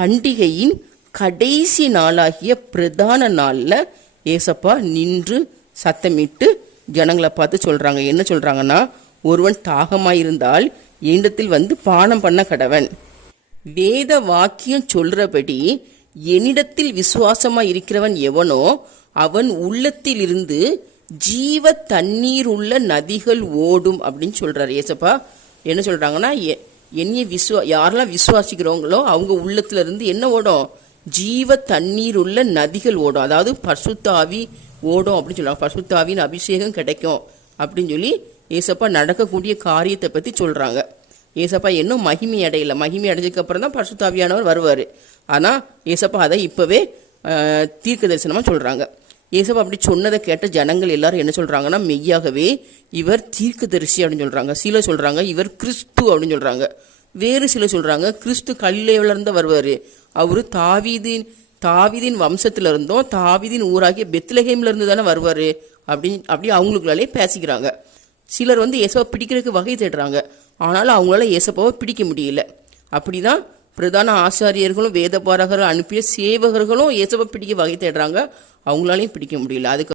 பண்டிகையின் கடைசி நாளாகிய பிரதான நாளில் ஏசப்பா நின்று சத்தமிட்டு ஜனங்களை பார்த்து சொல்கிறாங்க என்ன சொல்கிறாங்கன்னா ஒருவன் தாகமாக இருந்தால் என்னிடத்தில் வந்து பானம் பண்ண கடவன். வேத வாக்கியம் சொல்கிறபடி என்னிடத்தில் விசுவாசமாக இருக்கிறவன் எவனோ அவன் உள்ளத்தில் இருந்து ஜீவ தண்ணீர் உள்ள நதிகள் ஓடும் அப்படின்னு சொல்கிறார் ஏசப்பா. என்ன சொல்கிறாங்கன்னா எ- என்னைய விசுவா யாரெல்லாம் விசுவாசிக்கிறவங்களோ அவங்க உள்ளத்துல இருந்து என்ன ஓடும்? ஜீவ தண்ணீர் உள்ள நதிகள் ஓடும். அதாவது பசுத்தாவி ஓடும் அப்படின்னு சொல்லுவாங்க. பசுத்தாவின் அபிஷேகம் கிடைக்கும் அப்படின்னு சொல்லி ஏசப்பா நடக்கக்கூடிய காரியத்தை பற்றி சொல்கிறாங்க ஏசப்பா இன்னும் மகிமை அடையல. மகிமை அடைஞ்சதுக்கப்புறம் தான் பசுத்தாவியானவர் வருவார். ஆனால் ஏசப்பா அதை இப்போவே தீர்க்க தரிசனமாக சொல்கிறாங்க ஏசப்பா அப்படி சொன்னதை கேட்ட ஜனங்கள் எல்லாரும் என்ன சொல்கிறாங்கன்னா மெய்யாகவே இவர் தீர்க்கதரிசி அப்படின்னு சொல்கிறாங்க சில சொல்கிறாங்க இவர் கிறிஸ்து அப்படின்னு சொல்கிறாங்க வேறு சில சொல்கிறாங்க கிறிஸ்து கல்லேவிலிருந்து வருவார். அவர் தாவீதின் தாவிதின் வம்சத்தில் இருந்தோம் தாவீதின் ஊராகிய பெத்லஹேம்ல இருந்து தானே வருவார் அப்படின்னு அப்படி அவங்களுக்குள்ளாலே பேசிக்கிறாங்க. சிலர் வந்து இயேசுவை பிடிக்கிறதுக்கு வகை தேடுறாங்க. ஆனாலும் அவங்களால இயேசப்பாவை பிடிக்க முடியல. அப்படிதான் பிரதான ஆசாரியர்களும் வேத பாரகரும் அனுப்பிய சேவகர்களும் இயேசுவை பிடிக்க வகை தேடுறாங்க. அவங்களாலையும் பிடிக்க முடியல. அதுக்கு